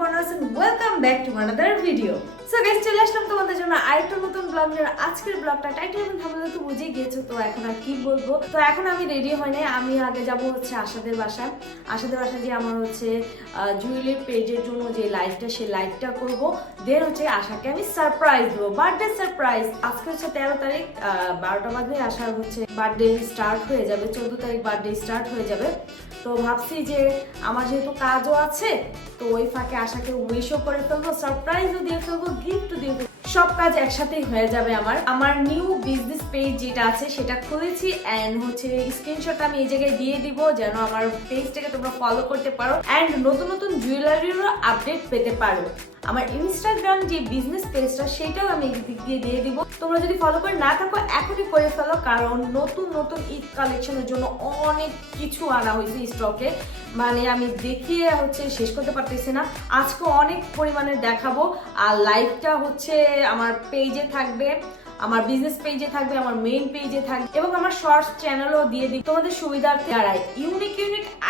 Bonners and welcome back to another video. So guys, চলে আসলাম তোমাদের জন্য আরেকটা নতুন ব্লগ নিয়ে। আজকের ব্লগটা টাইটেল এবং থাম্বনেল তো বুঝেই গিয়েছো, তো এখন আর কি বলবো। তো এখন আমি রেডি হই নাই, আমি আগে যাব হচ্ছে আশাদের বাসায়। আশাদের বাসায় যে আমার হচ্ছে জুয়েলারি পেজের জন্য যে লাইভটা, সেই লাইভটা করব। দেন হচ্ছে আশাকে আমি সারপ্রাইজ দেবো, বার্থডে সারপ্রাইজ। আজকে হচ্ছে 13 তারিখ, 12টা বাজে আশার হচ্ছে বার্থডে স্টার্ট হয়ে যাবে, 14 তারিখ বার্থডে স্টার্ট হয়ে যাবে। তো ভাবছি যে আমার যেহেতু কাজও আছে, তো ওই ফাঁকে আশাকে উইশও করে ফেলবো, সারপ্রাইজও দিয়ে ফেলবো, গিফটও দিয়ে ফেলবো, সব কাজ একসাথেই হয়ে যাবে। আমার নিউ বিজনেস পেজ যেটা আছে সেটা খুলেছি, এন্ড হচ্ছে স্ক্রিনশট আমি এই জায়গায় দিয়ে দিব যেন আমার পেজটাকে তোমরা ফলো করতে পারো এন্ড নতুন নতুন জুয়েলারিরও আপডেট পেতে পারো। আমার ইনস্টাগ্রাম যে বিজনেস পেজটা সেটাও আমি এদিক দিয়ে দিয়ে দিব। তোমরা যদি ফলো করে না থাকো এখনই করে ফেলো, কারণ নতুন নতুন ঈদ কালেকশনের জন্য অনেক কিছু আনা হয়েছে স্টকে, মানে আমি দেখিয়ে হচ্ছে শেষ করতে পারতেছি না। আজকে অনেক পরিমাণে দেখাবো, আর লাইভটা হচ্ছে আমার পেজে থাকবে, আমার বিজনেস পেজে থাকবে, আমার মেইন পেজে থাকবে এবং আমার শর্টস চ্যানেলও দিয়ে দিই। তোমাদের সুবিধার্থে যারা ইউনিক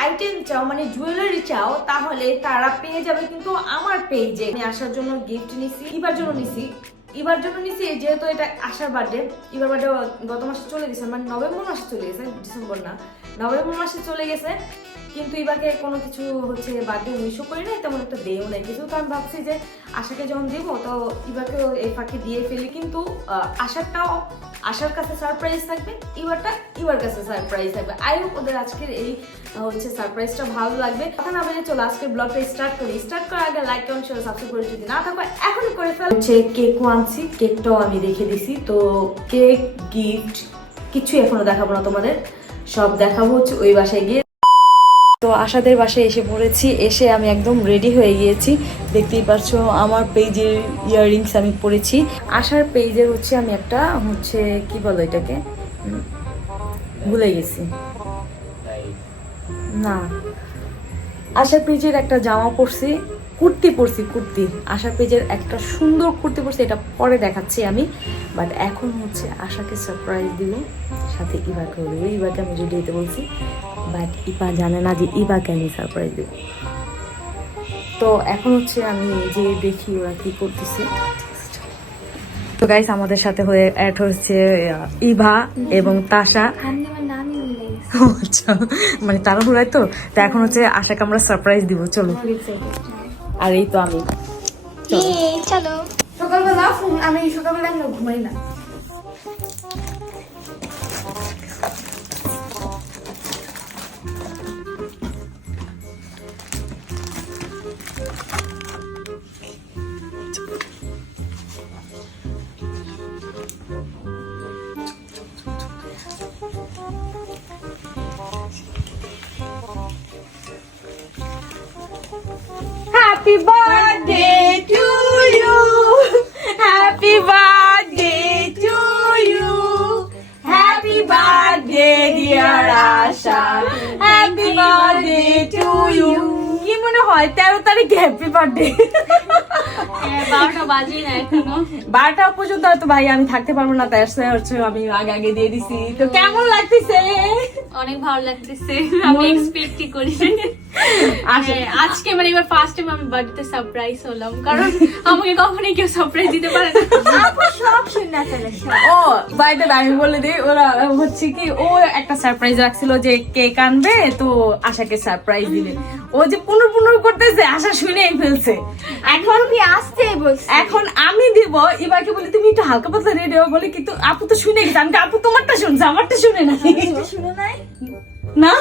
আইটেম চাও, মানে জুয়েলারি চাও, তাহলে তারা পেয়ে যাবে কিন্তু আমার পেজে। আমি আসার জন্য গিফট নিছি, এবার জন্য নিছি যেহেতু এটা আসার বার্থডে। এবার বার্থডে গত মাসে চলে গেছে, মানে নভেম্বর মাসে চলে গেছে, ডিসেম্বর না, নভেম্বর মাসে চলে গেছে। কিন্তু এবারে কোনো কিছু হচ্ছে বার্থডে উইশও করি নাই, তেমন একটা দেও নাই কিছু। তো আমি ভাবছি যে আশাকে যখন দিব তো এবারকেও এই ফাঁকে দিয়ে ফেলি, কিন্তু আশার কাছে সারপ্রাইজ থাকবে, এবার কাছে সারপ্রাইজ থাকবে। আই হোপ ওদের আজকের এই হচ্ছে সারপ্রাইজটা ভালো লাগবে। কথা না বলে চলো আজকে ব্লগটা স্টার্ট করার আগে লাইক কমেন্ট শেয়ার সাবস্ক্রাইব করে যদি না থাকো এখনই করে ফেল। হচ্ছে কেকও আনছি, কেকটাও আমি রেখে দিছি। তো কেক, গিফট কিছু এখনো দেখাবো না তোমাদের, সব দেখাবো হচ্ছে ওই বাসায় গিয়ে। তো আশাদের বাসায় এসে পড়েছি, এসে আমি একদম রেডি হয়ে গিয়েছি। দেখতেই পাচ্ছ আমার পেজের ইয়াররিংস আমি পরেছি। আশার পেজের হচ্ছে আমি একটা হচ্ছে কি বলো এটাকে, ভুলে গেছি না, আশার পেজের একটা জামা পরছি, কুর্তি আশার পেজের একটা সুন্দর কুর্তি পরছি, এটা পরে দেখাচ্ছি আমি। বাট এখন হচ্ছে আশাকে সারপ্রাইজ দিব, সাথে ইভাকে বলবো। ইভাকে আমি রেডি হতে বলছি, বাট ইভা জানে না যে ইভাকে আমি সারপ্রাইজ দেব। তো এখন হচ্ছে আমি যে দেখি ওরা কি করতেছে। তো গাইস আমাদের সাথে হয়ে অ্যাড হচ্ছে ইভা এবং তাশা। আচ্ছা, মানে তারা হলাই তো এখন হচ্ছে আশাকে আমরা সারপ্রাইজ দিব, চলো। আর এই তো আমি চলো। সকালবেলা আমি ঘুমাই না। Happy birthday to you, happy birthday to you, happy birthday dear Asha, happy birthday to you. কি মনে হয় 13 তারিখে হ্যাপি বার্থডে? 12টা বাজে না এখনো, 12টা পর্যন্ত হয়তো ভাই আমি থাকতে পারবো না, তাই হচ্ছে আমি আগে দিয়ে দিছি। তো কেমন লাগতেছে? অনেক ভালো লাগতেছে, আমি এক্সপেক্টই করি আজকে মানে এবার ফার্স্ট টাইম আমি বার্থডে সারপ্রাইজ হলাম, কারণ আমাকে কখনোই কেউ সারপ্রাইজ দিতে পারে না। সব শুনে ফেলেছে। ও বাই দ্য আমি বলে দিই, ওরা হচ্ছে কি ও একটা সারপ্রাইজ রাখছিল যে কেক আনবে, তো আশাকে সারপ্রাইজ দিবে। ও যে পুনর করতেছে, আশা শুনেই ফেলছে। এখন কি আসতে বলছে, এখন আমি দিব। এবারকে বলি তুমি একটু হালকা পাতলা রেডি হও বলে, কিন্তু আপু তো শুনে গেছে। আমি আপু তোমারটা শুনছে, আমারটা শুনে না। শুনে নাই না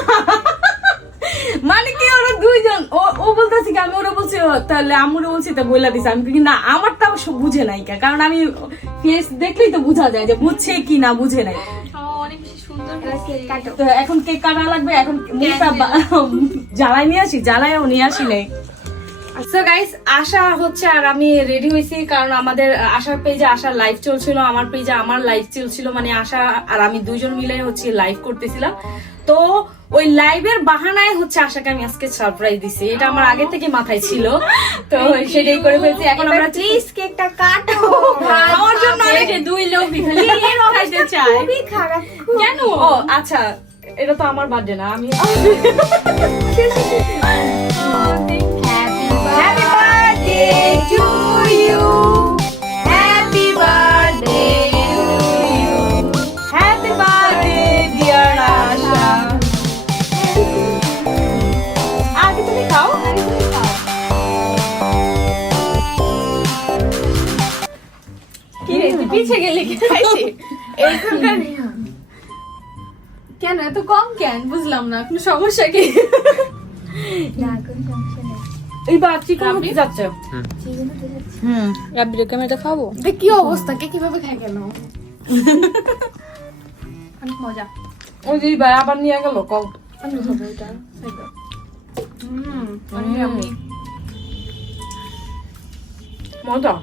মানে কি ওরা দুইজন, ও বলতেছে কি আমি ওরা বলছি, তাহলে আমরা বলছি তা বইলা দিছে। আমি কি না, আমারটা সব বুঝে নাই, কারণ আমি ফেস দেখলেই তো বোঝা যায় যে বুঝছে কি না বুঝে নাই। অনেক বেশি সুন্দর। তো এখন কেক কাটা লাগবে, এখন মুখটা জ্বালাই নিয়ে আসি, জ্বালাইও নিয়ে আসি নাই। সো গাইস আশা হচ্ছে আর আমি রেডি হয়েছি, কারণ আমাদের আশার পেজে আশার লাইভ চলছিল, আমার পেজে আমার লাইভ চলছিল, মানে আশা আর আমি দুইজন মিলে হচ্ছে লাইভ করতেছিলাম। তো ওই লাইভের বাহানায় হচ্ছে আশাকে আমি আজকে সারপ্রাইজ দিছি, এটা আমার আগে থেকে মাথায় ছিল, তো সেটাই করে ফেলছি। এখন আমরা প্লিজ কেকটা কাটো, আমার জন্য যে দুই লোক খাইতে চায়। খুবই খারাপ কেন? ও আচ্ছা, এটা তো আমার বার্থডে না, আমি happy birthday to you. Happy birthday to you. Happy birthday dear Asha. আগে তুমি খাও, আগে তুমি খাও। কি রে তুই পিছে গেলি কি খাইছি? এইখানকার কেন এত কম কেন বুঝলাম না, কোনো সমস্যা কি? এই বাচ্চি কোন কি যাচ্ছে? রাব্বির ক্যামেরাটা খাবো। দেখ কি অবস্থা, কে কিভাবে খায় কেন? অনেক মজা। ওই যে ভাই আবার নিয়ে গেল কও। অনেক yummy। মজা।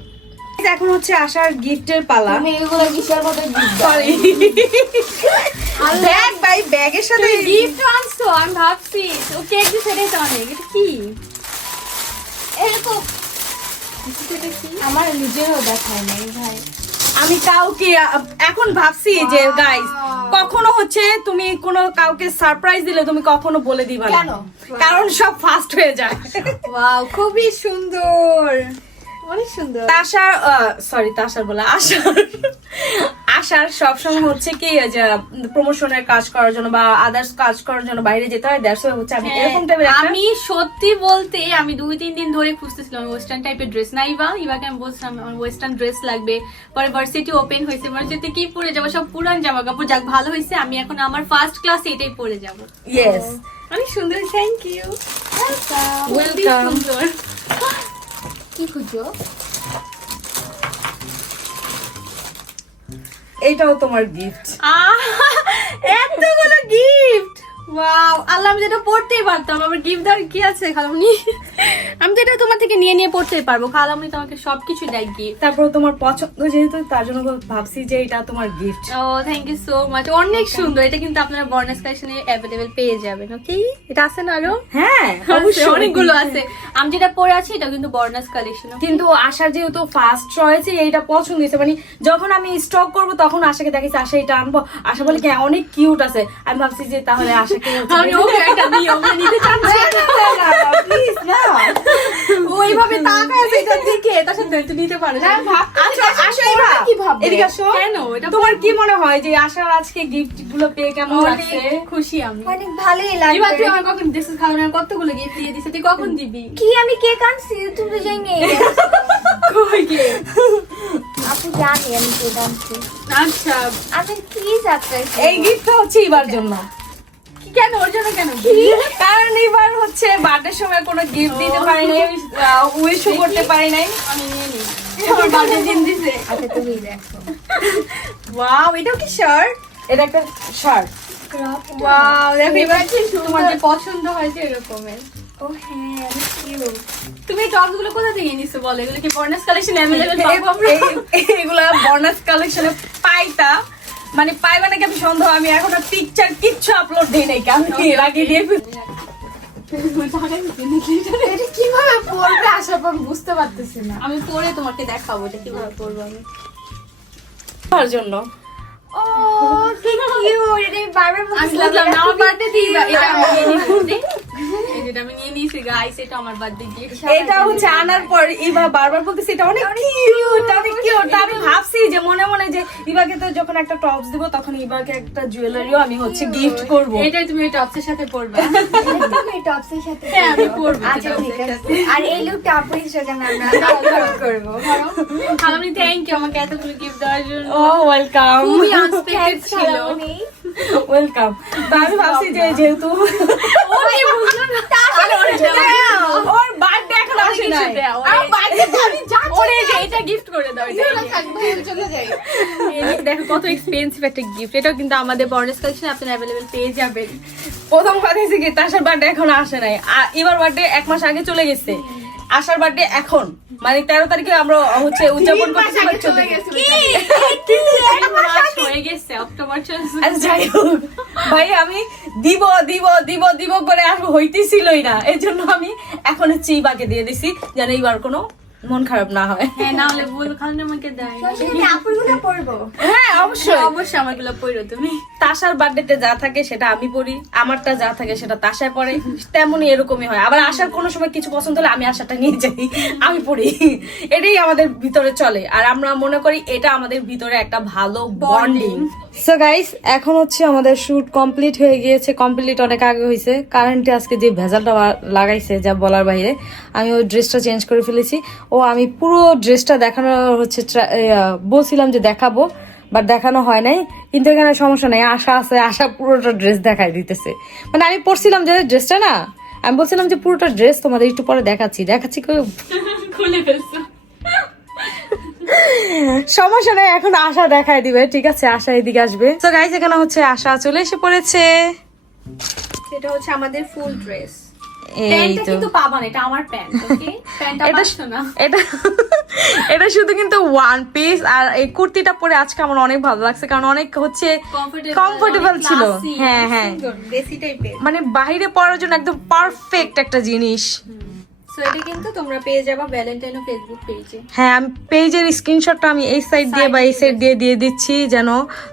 এখন হচ্ছে আশার গিফটের পালা। তুমি এগুলো কিসের মধ্যে gift দাও? সরি। ব্যাগ ভাই ব্যাগের সাথে গিফট আনছো, আমি ভাবছি ও কেক দিছে রে তো অনেক। এটা কি? এরকম আমার নিজেরও দেখায় নাই ভাই। আমি কাউকে এখন ভাবছি যে গাইস কখনো হচ্ছে তুমি কোনো কাউকে সারপ্রাইজ দিলে তুমি কখনো বলে দিবা না। কেন? কারণ সব ফাস্ট হয়ে যায়। ওয়াও, খুবই সুন্দর, অনেক সুন্দর। তাশার বলে আশার সবসময় হচ্ছে কি যে প্রমোশনের কাজ করার জন্য বা আদার্স কাজ করার জন্য বাইরে যেতে হয়। দ্যাটস ওয়াই হচ্ছে আমি এরকম টাইপের আমি সত্যি বলতে আমি 2-3 দিন ধরে খুঁজতেছিলাম ওয়েস্টার্ন টাইপের ড্রেস। না ইভাকে আমি বলছিলাম আমার ওয়েস্টার্ন ড্রেস লাগবে। পরে ভার্সিটি ওপেন হয়েছে, ভার্সিটি কি পরে যাবো, সব পুরান জামা কাপড়। যাক ভালো হয়েছে, আমি এখন আমার ফার্স্ট ক্লাস এটাই পরে যাবো। ইয়েস অনেক সুন্দর, থ্যাংক ইউ। ওয়েলকাম। সুন্দর। কি খুঁজো? এটাও তোমার গিফট। এতগুলো গিফট, ওয়াও। আল্লাহ, আমি যেটা পড়তেই পারতাম, আমার গিফট দেওয়ার কি আছে খালামণি? আমি তো এটা তোমার থেকে নিয়ে নিয়ে পড়তেই পারবো। খালামণি তোমাকে সবকিছু দেয় গিফট। তারপর তোমার পছন্দ যেহেতু তার জন্য ভাবছি যে এটা তোমার গিফট। ও থ্যাংক ইউ সো মাচ, অনেক সুন্দর। এটা কিন্তু আপনারা বর্নাস কালেকশনে অ্যাভেলেবেল পেয়ে যাবেন। ওকে, এটা আছে না আরো? হ্যাঁ অবশ্যই অনেকগুলো আছে। আমি যেটা পরে আছি এটা কিন্তু বর্নাস কালেকশন। কিন্তু আশার যেহেতু ফার্স্ট চয়েছে এইটা পছন্দ হয়েছে, মানে যখন আমি স্টক করব তখন আশাকে দেখাইছি আশা এটা আনবো। আশা বলে কি অনেক কিউট আছে। আমি ভাবছি যে তাহলে আশাকে আমি ওকে একটা দিই, আমরা নিতে চাচ্ছি। প্লিজ না ওইভাবে তাকায় আছে এটার দিকে, তার সাথে তুই নিতে পারো। আচ্ছা আসো এবার কি ভাববে? এদিকে আসো। কেন? এটা তোমার কি মনে হয় যে আশার আজকে গিফট গুলো পেয়ে কেমন লাগছে? অনেক খুশি আমি। অনেক ভালোই এবার তুই লাগবে। আমার কখন দিছিস? খালামণি কতগুলো গিফট দিয়ে দিছে, তুই কখন দিবি? কি আমি কেক আনছি? তুমি তো জানি কই কে? আপু জানি আমি কেক আনছি। আচ্ছা, আমি কি সারপ্রাইজ? এই গিফট হচ্ছে এবার জন্য। কি কেন? ওর জন্য কেন? কারণ এবার হচ্ছে বার্থডে সময় কোনো গিফট দিতে পারি নাই, উইশও করতে পারি নাই। আমি নিয়ে নিই। আমার বার্থডে দিন দিছে। আচ্ছা তুমি দেখো। ওয়াও, এটাও কি শার্ট? এটা একটা শার্ট। ওয়াও, দেখো এবার তোমার যে পছন্দ হয়েছে এরকমের। ও হ্যাঁ, অনেক কিউট। তুমি এই টপস গুলো কোথা থেকে নিছো বলো? এগুলো কি বর্নাস কালেকশন অ্যাভেলেবল পাবো আমরা? এগুলা বোনাস কালেকশনে পাইতা, মানে পাইবা নাকি আমি সন্দেহ। আমি এখন পিকচার কিচ্ছু আপলোড দিই নাই, আমি এর আগে দিয়ে এটা কিভাবে পড়বে আশা আমি বুঝতে পারতেছি না। আমি পরে তোমাকে দেখাবো এটা কিভাবে করবো আমি। তার জন্য ও কি কিউট, এটা আমি বারবার আমি বলছিলাম বুঝলাম না, আমার বার্থডে দিবা। এটা আমি নিয়ে নিছি। এই যেটা আমি নিয়ে নিয়েছি গাইস, এটা আমার বার্থডে গিফট। এটা হচ্ছে আনার পর ইভা বারবার বলতেছে এটা অনেক কিউট, অনেক কিউট। আমি ভাবছি যে মনে মনে যে ইভাকে তো যখন একটা টপস দিব তখন ইভাকে একটা জুয়েলারিও আমি হচ্ছে গিফট করব। এটাই তুমি ওই টপসের সাথে পরবে। এটা আমি টপসের সাথে হ্যাঁ, আমি পরবো। পরবো আচ্ছা এটা ঠিক টপসের আছে। আর এই লুকটা আপু ইনস্টাগ্রামে আমরা আপলোড করব। খালামণি থ্যাংক ইউ আমাকে এতগুলো গিফট দেওয়ার জন্য। ও ওয়েলকাম, খুবই আনএক্সপেক্টেড ছিল। ওয়েলকাম। তো আমি ভাবছি যে যেহেতু ও কি বুঝলো না? ওর বার্থডে এখন আসে কিছু নাই, দেও, আমার birthday আমি ওরে যে এটা গিফট করে দাও। এটা চলে যাই। এই দেখো কত এক্সপেন্সিভ একটা গিফট। এটাও কিন্তু আমাদের বর্নাস কালেকশনে আপনারা অ্যাভেলেবল পেয়ে যাবেন। প্রথম কথা হচ্ছে কি তাশার বার্থডে এখন আসে নাই, এবার বার্থডে 1 মাস আগে চলে গেছে। আশার বার্থডে এখন মানে 13 তারিখে আমরা হচ্ছে উদযাপন করতে চলে গেছে। মাস হয়ে গেছে, অক্টোবর চলছে। আচ্ছা যাই হোক ভাই, আমি দিব দিব দিব দিব করে আর হইতেছিলই না, এর জন্য আমি এখন হচ্ছে ইবাকে দিয়ে দিছি যেন এবার কোনো মন খারাপ না হয়। হ্যাঁ না হলে বল খান আমাকে দেয়। আপুরগুলো পরবো। হ্যাঁ অবশ্যই অবশ্যই আমাগুলো পড়ো তুমি। তাশার বার্থডেতে যা থাকে সেটা আমি পড়ি, আমারটা যা থাকে সেটা তাশায় পড়ে, তেমনই এরকমই হয়। আবার আশার কোনো সময় কিছু পছন্দ হলে আমি আশাটা নিয়ে যাই, আমি পড়ি। এটাই আমাদের ভিতরে চলে আর আমরা মনে করি এটা আমাদের ভিতরে একটা ভালো বন্ডিং। সো গাইস এখন হচ্ছে আমাদের শুট কমপ্লিট হয়ে গিয়েছে, কমপ্লিট অনেক আগে হয়েছে। কারেন্টে আজকে যে ভেজালটা লাগাইছে যা বলার বাইরে, আমি ওই ড্রেসটা চেঞ্জ করে ফেলেছি। ও আমি পুরো ড্রেসটা দেখানো হচ্ছে বলছিলাম যে দেখাবো, বাট দেখানো হয় নাই। কিন্তু এখানে সমস্যা নেই, আশা আছে, আশা পুরোটা ড্রেস দেখাই দিতেছে। মানে আমি পরছিলাম যে ড্রেসটা না, আমি বলছিলাম যে পুরোটা ড্রেস তোমাদের একটু পরে দেখাচ্ছি খুলে ফেলছো। সমস্যা নেই, এখন আশা দেখাই দিবে। ঠিক আছে, আশা এদিকে আসবে। তো গাইস এখানে হচ্ছে আশা চলে এসে পড়েছে। এটা হচ্ছে আমাদের ফুল ড্রেস। এই প্যান্টটা তো কিন্তু পাবা না, এটা আমার প্যান্ট, ওকে? প্যান্টটা পাচ্ছ না। এটা এটা শুধু কিন্তু ওয়ান পিস। আর এই কুর্তিটা পরে আজকে আমার অনেক ভালো লাগছে, কারণ অনেক হচ্ছে কমফোর্টেবল ছিল। হ্যাঁ হ্যাঁ, ড্রেসি টাইপের। মানে বাইরে পরার জন্য একদম পারফেক্ট একটা জিনিস। সো এটা কিন্তু তোমরা পেয়ে যাবে ভ্যালেন্টাইন ফেসবুক পেজে। হ্যাঁ, আমি পেজের স্ক্রিনশটটা আমি এই সাইড দিয়ে বা এই সাইড দিয়ে দিচ্ছি, যেন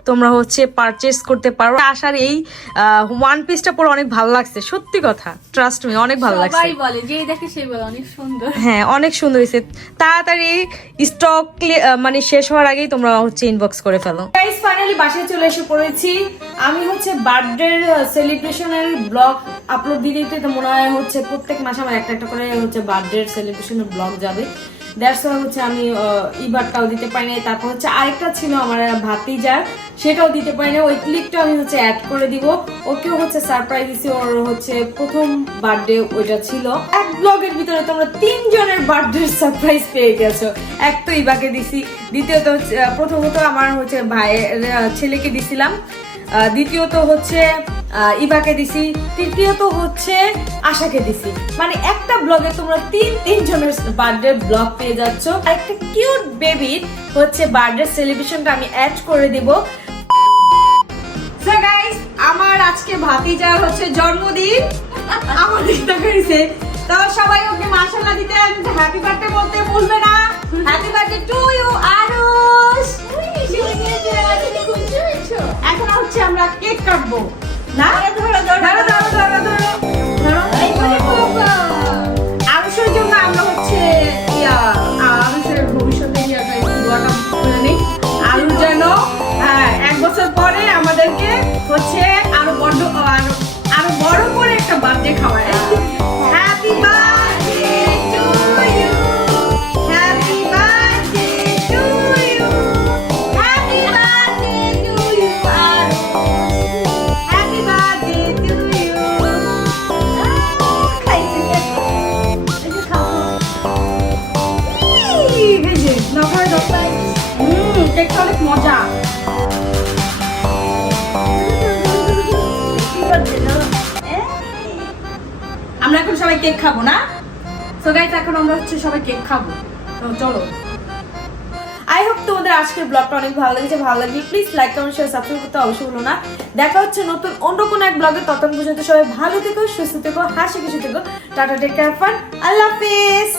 তোমরা হচ্ছে পারচেস করতে পারো। আশার এই ওয়ান পিসটা পরে অনেক ভালো লাগছে, সত্যি কথা, ট্রাস্ট মি, অনেক ভালো লাগছে। সবাই বলে, যেই দেখে সেই বলে অনেক সুন্দর। হ্যাঁ অনেক সুন্দর হয়েছে। তাড়াতাড়ি স্টক মানে শেষ হওয়ার আগেই তোমরা হচ্ছে ইনবক্স করে ফেলো। গাইস ফাইনালি বাসায় চলে এসে পড়েছি। আমি হচ্ছে বার্থডে সেলিব্রেশনের ব্লগ আপলোড দিয়ে দিতে, তো মনে হয় হচ্ছে প্রত্যেক মাসে আমার একটা একটা করে হচ্ছে বার্থডে সেলিব্রেশনের ব্লগ যাবে। দ্যাটস ওয়াই হচ্ছে আমি ইবারটাও দিতে পারি নাই। তারপর হচ্ছে আরেকটা ছিল আমার ভাতিজার, সেটাও দিতে পারি না। ওই ক্লিপটা আমি হচ্ছে অ্যাড করে দিব। ওকেও হচ্ছে সারপ্রাইজ দিছি, ওর হচ্ছে প্রথম বার্থডে ওইটা ছিল। এক ব্লগের ভিতরে তোমরা 3 জনের বার্থডে সারপ্রাইজ পেয়ে গেছো। এক তো ইবাকে দিছি, দ্বিতীয়ত হচ্ছে প্রথমত আমার হচ্ছে ভাইয়ের ছেলেকে দিছিলাম, দ্বিতীয়ত হচ্ছে ইবাকে দিছি, তৃতীয়ত হচ্ছে আশাকে দিছি। মানে একটা ব্লগে তোমরা 3 জনের বার্থডে ব্লগ পেয়ে যাচ্ছ। একটা কিউট বেবির হচ্ছে বার্থডে সেলিব্রেশনটা আমি অ্যাড করে দিব। সো গাইস, আমার আজকে ভাতিজার হচ্ছে জন্মদিন, আমাদের দেখাইছে। তো সবাই ওকে মাশাআল্লাহ দিতে, হ্যাপি বার্থডে বলতে ভুলবে না। Happy birthday to you Arush. এখন হচ্ছে আমরা কেক কাটবো না? আরুষের জন্য আমরা হচ্ছে আরুষের ভবিষ্যতে আরুষ যেন 1 বছর পরে আমাদেরকে হচ্ছে আরো বড় করে একটা বার্থডে খাওয়ায়। Happy birthday to you, happy birthday to you, happy birthday to you Arush, happy birthday to you. খাইছি এই যে খাবো। এই যে নখায় দোস্তাই, কেকটা অনেক মজা। আমরা এখন সবাই কেক খাবো না? সো গাইস, এখন আমরা হচ্ছে সবাই কেক খাবো। তো চলো। আই হোপ তোমাদের আজকের ব্লগটা অনেক ভালো লেগেছে। ভালো লাগলে please like, comment, share, subscribe করতে অবশ্যই ভুলো না। দেখা হচ্ছে নতুন অন্য কোনো এক ব্লগে। ততক্ষণ পর্যন্ত সবাই ভালো থেকো, সুস্থ থেকো, হাসি খুশি থেকো। টাটা, টেক কেয়ার, ফান, আল্লাহ হাফেজ।